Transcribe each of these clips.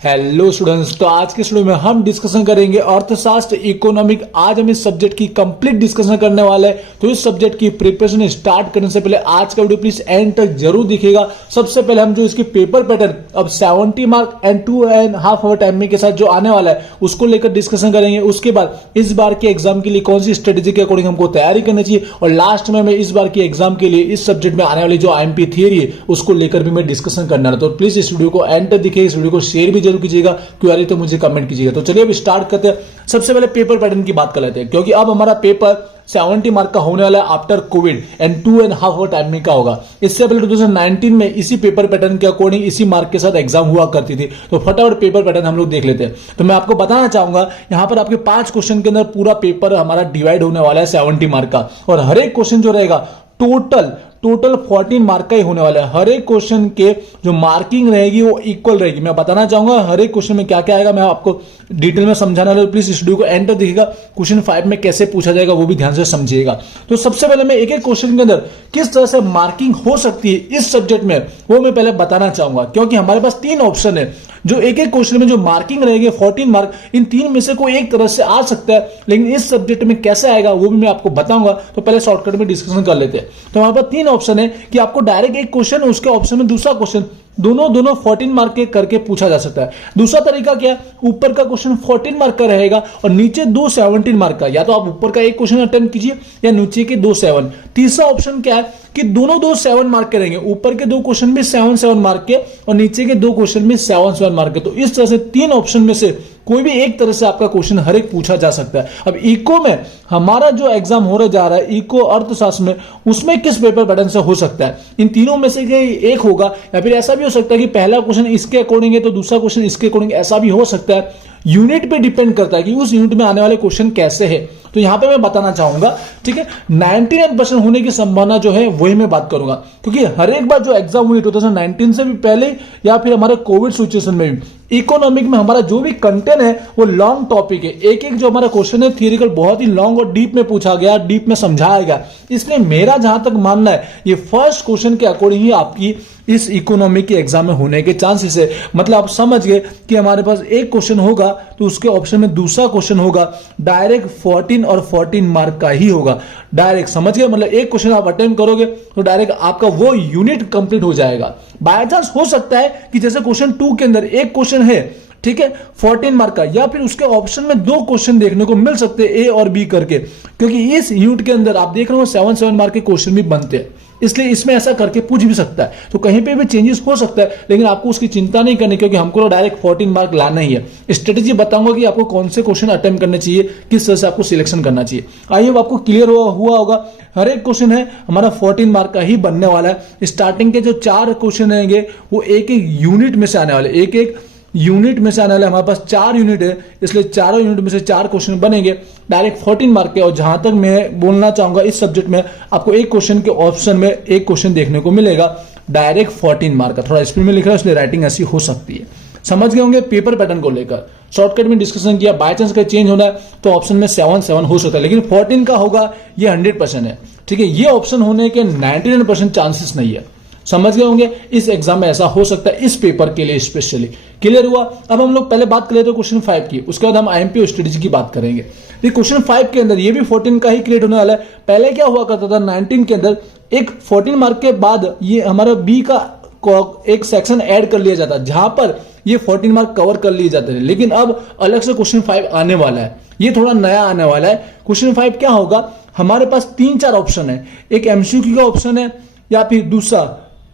Hello students, तो आज के वीडियो में हम डिस्कशन करेंगे अर्थशास्त्र इकोनॉमिक। आज हम इस सब्जेक्ट की कंप्लीट डिस्कशन करने वाले हैं। तो इस सब्जेक्ट की प्रिपरेशन स्टार्ट करने से पहले आज का वीडियो प्लीज एंड तक जरूर दिखेगा। सबसे पहले हम जो इसकी पेपर पैटर्न अब 70 मार्क एंड 2.5 आवर टाइम के साथ जो आने वाला है उसको लेकर डिस्कशन करेंगे। उसके बाद इस बार के एग्जाम के लिए कौन सी स्ट्रेटेजी के अकॉर्डिंग हमको तैयारी करनी चाहिए, और लास्ट में मैं इस बार के एग्जाम के लिए इस सब्जेक्ट में आने वाली जो आईएमपी थियरी है उसको लेकर भी मैं डिस्कशन करना है। तो प्लीज इस वीडियो को एंड तक दिखे, इस वीडियो को शेयर भी जरूर कीजिएगा, क्वेरी तो मुझे कमेंट कीजिएगा। तो चलिए अब स्टार्ट करते हैं। सबसे पहले पेपर पैटर्न की बात कर लेते हैं, क्योंकि अब हमारा पेपर 70 मार्क का होने वाला है after covid and 2.5 hour timing का होगा। इससे पहले 2019 में इसी पेपर पैटर्न के अकॉर्डिंग इसी मार्क के साथ एग्जाम हुआ करती थी। तो फटाफट पेपर पैटर्न हम लोग देख लेते हैं। तो मैं आपको बताना चाहूंगा यहां पर आपके 5 क्वेश्चन के अंदर पूरा पेपर हमारा डिवाइड होने वाला है 70 मार्क का, और हर एक क्वेश्चन जो रहेगा टोटल 14 मार्क का ही होने वाला है। हर एक क्वेश्चन के जो मार्किंग रहेगी वो इक्वल रहेगी। मैं बताना चाहूंगा हर एक क्वेश्चन में क्या क्या आएगा, मैं आपको डिटेल में समझाने वाला हूं। प्लीज इस वीडियो को एंड तक देखिएगा। क्वेश्चन 5 में कैसे पूछा जाएगा वो भी ध्यान से समझिएगा। तो सबसे पहले मैं एक एक क्वेश्चन के अंदर किस तरह से मार्किंग हो सकती है इस सब्जेक्ट में वो मैं पहले बताना चाहूंगा, क्योंकि हमारे पास 3 ऑप्शन है। जो एक एक क्वेश्चन में जो मार्किंग रहेगी 14 मार्क, इन 3 में से कोई एक तरह से आ सकता है, लेकिन इस सब्जेक्ट में कैसे आएगा वो भी मैं आपको बताऊंगा। तो पहले शॉर्टकट में डिस्कशन कर लेते हैं। तो हमारे पास 3 ऑप्शन है कि आपको डायरेक्ट एक क्वेश्चन, उसके ऑप्शन में दूसरा क्वेश्चन, दोनों 14 मार्क के करके पूछा जा सकता है। दूसरा तरीका क्या है, ऊपर का क्वेश्चन 14 मार्क का रहेगा और नीचे 2 17 मार्क का। या तो आप ऊपर का एक क्वेश्चन अटेम्प्ट कीजिए या नीचे के 2 7। तीसरा ऑप्शन क्या है कि दोनों 7 मार्क के रहेंगे, ऊपर के 2 क्वेश्चन भी 7 मार्क के और नीचे के 2 क्वेश्चन भी 7 मार्क के। तो इस तरह से 3 ऑप्शन में से कोई भी एक तरह से आपका क्वेश्चन हर एक पूछा जा सकता है। अब इको में हमारा जो एग्जाम होने जा रहा है, इको अर्थशास्त्र में, उसमें किस पेपर पैटर्न से हो सकता है, इन तीनों में से एक होगा, या फिर ऐसा भी हो सकता है कि पहला क्वेश्चन इसके अकॉर्डिंग है तो दूसरा क्वेश्चन इसके अकॉर्डिंग, ऐसा भी हो सकता है। यूनिट पे डिपेंड करता है कि उस यूनिट में आने वाले क्वेश्चन कैसे है। तो यहां पे मैं बताना चाहूंगा, ठीक है, 99% होने की संभावना जो है वही मैं बात करूंगा, क्योंकि हर एक बार जो एग्जाम हुई 2019 से भी पहले या फिर हमारे कोविड सिचुएशन में भी, इकोनॉमिक में हमारा जो भी कंटेंट है वो लॉन्ग टॉपिक है। एक एक जो हमारा क्वेश्चन है थियरिकल बहुत ही लॉन्ग और डीप में पूछा गया, डीप में समझाया गया। इसलिए मेरा जहां तक मानना है ये फर्स्ट क्वेश्चन के अकॉर्डिंग ही आपकी इस इकोनॉमिक के एग्जाम में होने के चांसेस है। मतलब आप समझ गए कि हमारे पास एक क्वेश्चन होगा तो उसके ऑप्शन में दूसरा क्वेश्चन होगा, डायरेक्ट 14 और 14 मार्क का ही होगा। डायरेक्ट समझ गए, मतलब एक क्वेश्चन आप अटेम्प्ट करोगे तो डायरेक्ट आपका वो यूनिट कंप्लीट हो जाएगा। बाय चांस हो सकता है कि जैसे क्वेश्चन 2 के अंदर एक क्वेश्चन है, ठीक है, 14 मार्क का, या फिर उसके ऑप्शन में 2 क्वेश्चन देखने को मिल सकते हैं ए और बी करके, क्योंकि इस यूनिट के अंदर आप देख रहे हो 7 मार्क के क्वेश्चन भी बनते हैं। इसलिए इसमें ऐसा करके पूछ भी सकता है, तो कहीं पे भी चेंजेस हो सकता है, लेकिन आपको उसकी चिंता नहीं करनी, क्योंकि हमको डायरेक्ट 14 मार्क लाना ही है। स्ट्रेटेजी बताऊंगा कि आपको कौन से क्वेश्चन अटेम्प्ट करने चाहिए, किस तरह से आपको सिलेक्शन करना चाहिए। आई होप आपको क्लियर हुआ होगा। हर एक क्वेश्चन है हमारा 14 मार्क का ही बनने वाला है। स्टार्टिंग के जो 4 क्वेश्चन रहेंगे वो एक एक यूनिट में से आने वाले, एक एक यूनिट में से आने वाले। हमारे पास 4 यूनिट है, इसलिए चारों यूनिट में से 4 क्वेश्चन बनेंगे डायरेक्ट 14 मार्क के। और जहां तक मैं बोलना चाहूंगा इस सब्जेक्ट में आपको एक क्वेश्चन के ऑप्शन में एक क्वेश्चन देखने को मिलेगा डायरेक्ट 14 मार्क का। थोड़ा स्पीड में लिख रहा है इसलिए राइटिंग ऐसी हो सकती है। समझ गए होंगे पेपर पैटर्न को लेकर, शॉर्टकट में डिस्कशन किया। बाय चांस का चेंज होना है तो ऑप्शन में 7 हो सकता है, लेकिन 14 का होगा ये 100% है, ठीक है। ये ऑप्शन होने के 99% चांसेस नहीं है। समझ गए होंगे, इस एग्जाम में ऐसा हो सकता है, इस पेपर के लिए स्पेशली। क्लियर हुआ। अब हम लोग पहले बात कर लेते हैं क्वेश्चन 5 की, उसके बाद हम आईएमपी और स्ट्रेटेजी की बात करेंगे। ये क्वेश्चन 5 के अंदर ये भी 14 का ही क्रिएट होने वाला है। पहले क्या हुआ करता था 19 के अंदर, एक 14 मार्क के बाद ये हमारा बी का एक सेक्शन ऐड कर लिया जाता है, जहां पर ये 14 मार्क कवर कर लिए जाते हैं। लेकिन अब अलग से क्वेश्चन 5 आने वाला है, ये थोड़ा नया आने वाला है। क्वेश्चन 5 क्या होगा, हमारे पास 3-4 ऑप्शन है। एक एमसीक्यू का ऑप्शन है, या फिर दूसरा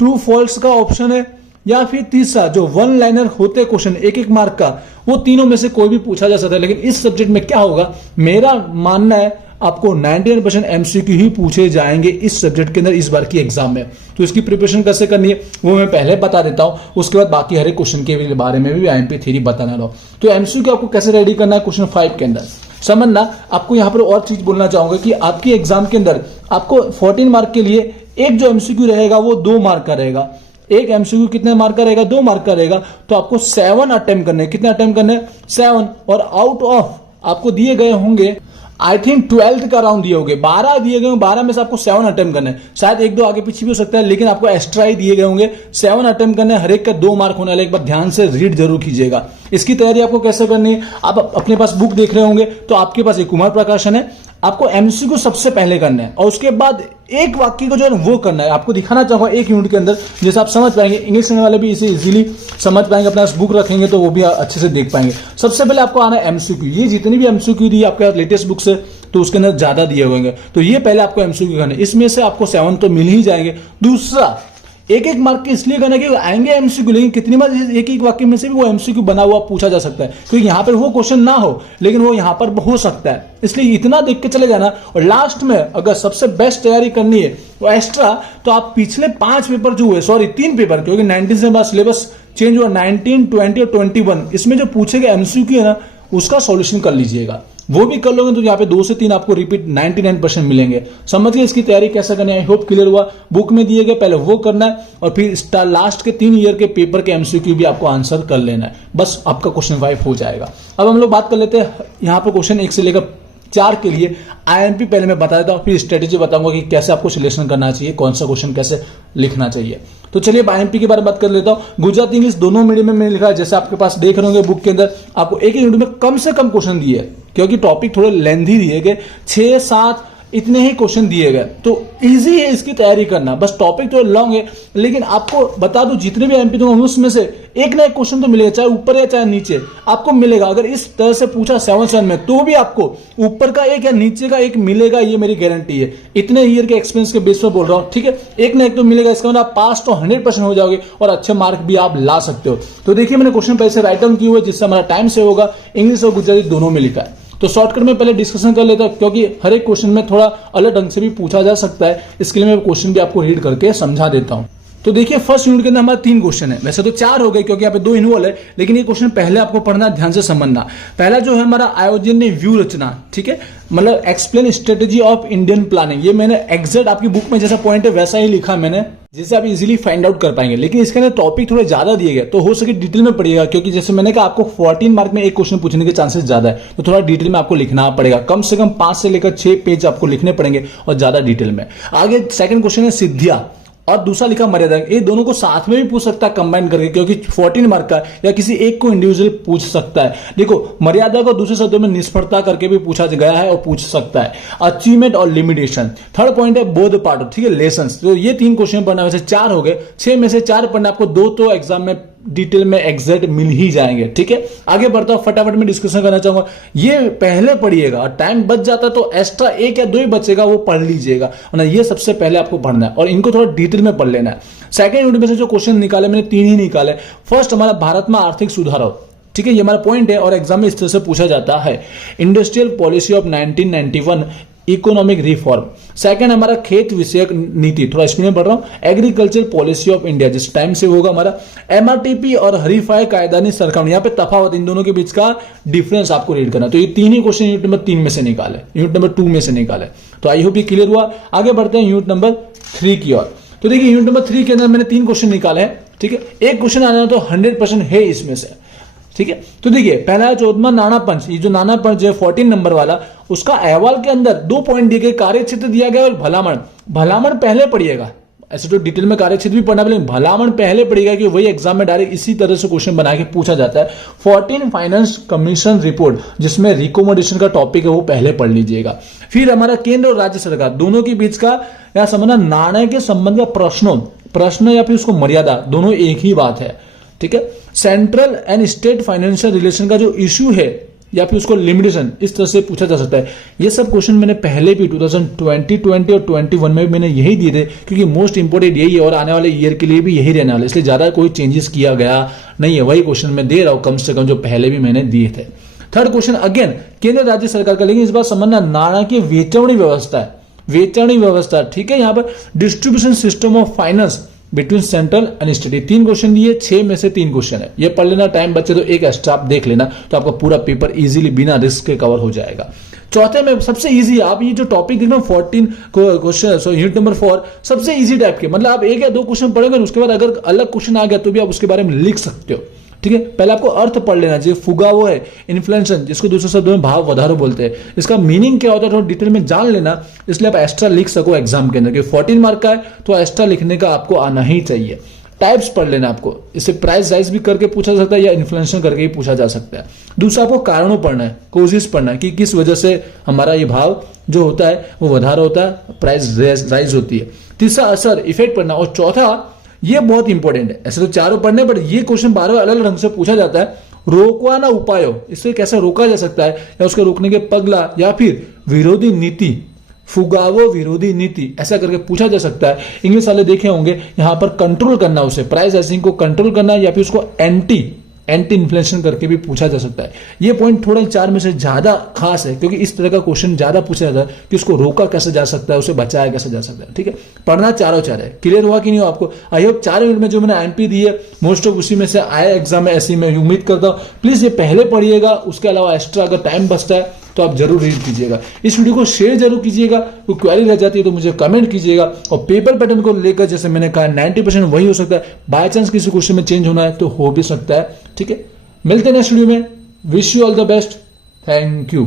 ट्रू फॉल्स का ऑप्शन है, या फिर तीसरा जो 1 लाइनर होते क्वेश्चन 1-1 मार्क का, वो तीनों में से कोई भी पूछा जा सकता है। लेकिन इस सब्जेक्ट में क्या होगा, मेरा मानना है आपको 99% एमसीक्यू ही पूछे जाएंगे इस सब्जेक्ट के अंदर इस बार की एग्जाम में। तो इसकी प्रिपरेशन कैसे करनी है वो मैं पहले बता देता हूं, उसके बाद बाकी हर एक क्वेश्चन के बारे में भी आईएमपी थ्योरी बताना रहा। तो एमसीक्यू आपको कैसे रेडी करना है क्वेश्चन 5 के अंदर समझना। आपको यहां पर और चीज बोलना चाहूंगा कि आपकी एग्जाम के अंदर आपको 14 मार्क के लिए एक जो एमसीक्यू रहेगा वो 2 मार्क का रहेगा। एक एमसीक्यू कितने मार्क का रहेगा, 2 मार्क का रहेगा। तो आपको 7 अटेम्प्ट करने, कितने अटेम्प्ट करने, 7, और आउट ऑफ आपको दिए गए होंगे आई थिंक 12th का राउंड दिए होंगे, 12 दिए गए, 12 में से आपको 7 अटेम्प्ट करने, शायद एक दो आगे पीछे भी हो सकता है, लेकिन आपको एक्स्ट्रा ही दिए गए होंगे। 7 अटेम्प्ट करने, हर एक का 2 मार्क होने वाले, एक बार ध्यान से रीड जरूर कीजिएगा। इसकी तैयारी आपको कैसे करनी है, आप अपने पास बुक देख रहे होंगे तो आपके पास एक कुमार प्रकाशन है, आपको एमसीक्यू सबसे पहले करना है और उसके बाद एक वाक्य को जो है वो करना है। आपको दिखाना चाहूंगा एक यूनिट के अंदर, जैसे आप समझ पाएंगे, इंग्लिश करने वाले भी इसे इजीली समझ पाएंगे, अपना बुक रखेंगे तो वो भी अच्छे से देख पाएंगे। सबसे पहले आपको आना है एमसीक्यू, ये जितनी भी एमसीक्यू दी आपके लेटेस्ट बुक से तो उसके अंदर ज्यादा दिए होंगे, तो ये पहले आपको एमसीक्यू करना है, इसमें से आपको 7 तो मिल ही जाएंगे। दूसरा, एक एक मार्क के इसलिए करना कि आएंगे एमसीक्यू, लेकिन कितनी बार एक एक वाक्य में से भी वो एमसीक्यू बना हुआ पूछा जा सकता है, क्योंकि यहां पर वो क्वेश्चन ना हो लेकिन वो यहां पर हो सकता है, इसलिए इतना देख के चले जाना। और लास्ट में अगर सबसे बेस्ट तैयारी करनी है तो एक्स्ट्रा, तो आप पिछले 5 पेपर जो हुए, सॉरी 3 पेपर, क्योंकि 19 से बाद सिलेबस चेंज हुआ, 19, 20 और 21, इसमें जो पूछे गए एमसीक्यू है ना उसका सॉल्यूशन कर लीजिएगा। वो भी कर लोगे तो यहाँ पे 2 से 3 आपको रिपीट 99% मिलेंगे। समझिए इसकी तैयारी कैसे करनी है, आई होप क्लियर हुआ। बुक में दिए गए पहले वो करना है और फिर लास्ट के 3 ईयर के पेपर के एमसीक्यू भी आपको आंसर कर लेना है, बस आपका क्वेश्चन 5 हो जाएगा। अब हम लोग बात कर लेते हैं यहाँ पे क्वेश्चन 1 से लेकर 4 के लिए आईएमपी पहले मैं बता देता हूं, फिर स्ट्रेटेजी बताऊंगा कि कैसे आपको सिलेक्शन करना चाहिए, कौन सा क्वेश्चन कैसे लिखना चाहिए। तो चलिए आईएमपी के बारे में बात कर लेता हूं। गुजराती इंग्लिश दोनों मीडियम में मैंने लिखा है, जैसे आपके पास देख रहे होंगे बुक के अंदर आपको एक यूनिट में कम से कम क्वेश्चन दिए, क्योंकि टॉपिक थोड़े लेंथी दिए गए, 6-7 इतने ही क्वेश्चन दिए गए, तो इजी है इसकी तैयारी करना। बस टॉपिक तो लॉन्ग है, लेकिन आपको बता दूं जितने भी एमपी दूंगा उसमें से एक ना एक क्वेश्चन तो मिलेगा, चाहे ऊपर या चाहे नीचे आपको मिलेगा। अगर इस तरह से पूछा 7 में तो भी आपको ऊपर का एक या नीचे का एक मिलेगा, ये मेरी गारंटी है। इतने ईयर के एक्सपीरियंस के बेस पर बोल रहा हूं, ठीक है, एक ना एक तो मिलेगा। इसका मतलब आप पास तो 100% हो जाओगे और अच्छे मार्क भी आप ला सकते हो। तो देखिए मैंने क्वेश्चन पहले से राइट डाउन किए हुए, जिससे हमारा टाइम से होगा। इंग्लिश और गुजराती दोनों में लिखा है, तो शॉर्टकट में पहले डिस्कशन कर लेता हूं, क्योंकि हर एक क्वेश्चन में थोड़ा अलग ढंग से भी पूछा जा सकता है, इसके लिए मैं क्वेश्चन भी आपको रीड करके समझा देता हूं। तो देखिए फर्स्ट यूनिट के अंदर हमारा 3 क्वेश्चन है, वैसे तो 4 हो गए क्योंकि यहाँ पे 2 इन्वॉल्व है, लेकिन ये क्वेश्चन पहले आपको पढ़ना, ध्यान से समझना। पहला जो है हमारा आयोजन ने व्यू रचना, ठीक है, मतलब explain strategy of Indian planning. ये मैंने एग्जैक्ट आपकी बुक में जैसा पॉइंट है वैसा ही लिखा मैंने, जिससे आप इजीली फाइंड आउट कर पाएंगे। लेकिन इसके अंदर टॉपिक थोड़े ज्यादा दिए गए, तो हो सके डिटेल में पढ़िएगा, क्योंकि जैसे मैंने कहा आपको 14 मार्क में एक क्वेश्चन पूछने के चांसेस ज्यादा है, तो थोड़ा डिटेल में आपको लिखना पड़ेगा। कम से कम 5 से लेकर 6 पेज आपको लिखने पड़ेंगे और ज्यादा डिटेल में। आगे सेकंड क्वेश्चन है सिद्धियां, और दूसरा लिखा मर्यादा। ये दोनों को साथ में भी पूछ सकता है कंबाइन करके, क्योंकि 14 मार्क का, या किसी एक को इंडिविजुअली पूछ सकता है। देखो मर्यादा को दूसरे शब्दों में निष्फलता करके भी पूछा गया है और पूछ सकता है। अचीवमेंट और लिमिटेशन। थर्ड पॉइंट है बोध पाठ, ठीक है, लेसन्स। तो ये 3 क्वेश्चन पढ़ना, वैसे 4 हो गए, 6 में से 4 पढ़ना, आपको 2 तो एग्जाम में डिटेल में एग्जैक्ट मिल ही जाएंगे, ठीक है। आगे बढ़ता हूं, फटाफट में डिस्कशन करना चाहूंगा। ये पहले पढ़िएगा और टाइम बच जाता तो एक्स्ट्रा 1 या 2 ही बचेगा, वो पढ़ लीजिएगा, वरना ये सबसे पहले आपको पढ़ना है और इनको थोड़ा डिटेल में पढ़ लेना है। सेकंड यूनिट में से जो क्वेश्चन निकाले मैंने 3 ही निकाले। फर्स्ट हमारा भारत में आर्थिक सुधार, ठीक है, ये हमारा पॉइंट है और एग्जाम में इस तरह से पूछा जाता है। Industrial policy of 1991, economic reform. Second हमारा खेत विषयक नीति, थोड़ा स्पीड में पढ़ रहा हूं, एग्रीकल्चर पॉलिसी ऑफ इंडिया, जिस टाइम से होगा हमारा। एमआरटीपी और हरीफाई कायदानी सरकार, यहां पे तफावत, इन दोनों के बीच का डिफरेंस आपको रीड करना। तो ये 3 ही क्वेश्चन यूनिट नंबर 3 में से निकाले, यूनिट नंबर 2 में से निकाले। तो आई होप ये क्लियर हुआ। आगे बढ़ते हैं यूनिट नंबर 3 की ओर। तो देखिए यूनिट नंबर 3 के अंदर मैंने 3 क्वेश्चन निकाले हैं, ठीक है। एक क्वेश्चन आना तो 100% है इसमें से, ठीक है। तो देखिए पहला है 14वां नाना पंच। ये जो नाना पंच है 14 नंबर वाला, उसका अहवाल के अंदर 2 पॉइंट दिए गए, कार्य क्षेत्र दिया गया और भलामण। भलामण पहले पढ़िएगा, ऐसे तो डिटेल में कार्य क्षेत्र भी पढ़ना, लेकिन भलामण पहले पढ़िएगा, कि वही एग्जाम में डायरेक्ट इसी तरह से क्वेश्चन बना के पूछा जाता है। 14 फाइनेंस कमीशन रिपोर्ट, जिसमें रिकमेंडेशन का टॉपिक है, वो पहले पढ़ लीजिएगा। फिर हमारा केंद्र और राज्य सरकार दोनों के बीच का या समझना, नाणय के संबंध का प्रश्न या फिर उसको मर्यादा, दोनों एक ही बात है, ठीक है। Central and state financial relation का जो इश्यू है या फिर उसको लिमिटेशन, इस तरह से पूछा जा सकता है। ये सब क्वेश्चन मैंने पहले भी 2020, 20 और 21 में भी मैंने यही दिए थे, क्योंकि मोस्ट इंपोर्टेंट यही है और आने वाले ईयर के लिए भी यही रहने वाला, इसलिए ज्यादा कोई चेंजेस किया गया नहीं है, वही क्वेश्चन मैं दे रहा हूं कम से कम जो पहले भी मैंने दिए थे। थर्ड क्वेश्चन अगेन केंद्र राज्य सरकार का, लेकिन इस बार समझना नाणाकीय वेचवणी व्यवस्था है, वेचवणी व्यवस्था, ठीक है। यहां पर distribution system of finance between central and state. 3 question दिए, 6 में से 3 क्वेश्शन है, ये पढ़ लेना। टाइम बचे तो एक एक्स्ट्रा आप देख लेना, तो आपका पूरा पेपर इजीली बिना रिस्क के कवर हो जाएगा। चौथे में सबसे इजी, आप ये जो टॉपिक देख रहे हो 14 क्वेश्चन, सो यूनिट नंबर 4 सबसे इजी टाइप के, मतलब आप 1 या 2 क्वेश्चन पढ़ोगे, उसके बाद अगर अलग क्वेश्चन आ गया तो भी आप उसके बारे में लिख सकते हो, ठीक है, पहले आपको अर्थ पढ़ लेना चाहिए। फुगावो है इन्फ्लेशन, जिसको दूसरे शब्दों में भाव वधारो बोलते हैं। इसका मीनिंग क्या होता है थोड़ा डिटेल में जान लेना, इसलिए आप एक्स्ट्रा लिख सको एग्जाम के अंदर, क्योंकि 14 मार्क का है तो एक्स्ट्रा लिखने का आपको आना ही चाहिए। टाइप्स पढ़ लेना आपको, इससे प्राइस राइज भी करके पूछा जा सकता है या इन्फ्लेशन करके ही पूछा जा सकता है। दूसरा आपको कारणों पढ़ना है, कोशिश पढ़ना है कि किस वजह से हमारा ये भाव जो होता है वो वधारा होता है, प्राइस राइज होती है। तीसरा असर इफेक्ट पढ़ना, और चौथा ये बहुत इंपॉर्टेंट है, ऐसे तो चारों पढ़ने बट ये क्वेश्चन बार बार अलग अलग ढंग से पूछा जाता है, रोकवाना उपायों, इससे कैसे रोका जा सकता है या उसके रोकने के पगला या फिर विरोधी नीति, फुगावो विरोधी नीति, ऐसा करके पूछा जा सकता है। इंग्लिश वाले देखे होंगे, यहां पर कंट्रोल करना, उसे प्राइस राइजिंग को कंट्रोल करना या फिर उसको एंटी इन्फ्लेशन करके भी पूछा जा सकता है। ये पॉइंट थोड़ा 4 में से ज्यादा खास है, क्योंकि इस तरह का क्वेश्चन ज्यादा पूछा जाता है कि उसको रोका कैसे जा सकता है, उसे बचाया कैसे जा सकता है। ठीक है, पढ़ना चारों चार है। क्लियर हुआ कि नहीं हो आपको? आई होप 4 मिनट में जो मैंने एमपी दी है मोस्ट ऑफ उसी में से आया एग्जाम में, ऐसी मैं उम्मीद करता हूं। प्लीज ये पहले पढ़िएगा, उसके अलावा एक्स्ट्रा अगर टाइम बचता है तो आप जरूर रीड कीजिएगा। इस वीडियो को शेयर जरूर कीजिएगा, कोई क्वेरी रह जाती है तो मुझे कमेंट कीजिएगा। और पेपर पैटर्न को लेकर जैसे मैंने कहा 90% वही हो सकता है, बाय चांस किसी क्वेश्चन में चेंज होना है तो हो भी सकता है। ठीक है, मिलते हैं नेक्स्ट वीडियो में। Wish you all the best, thank you.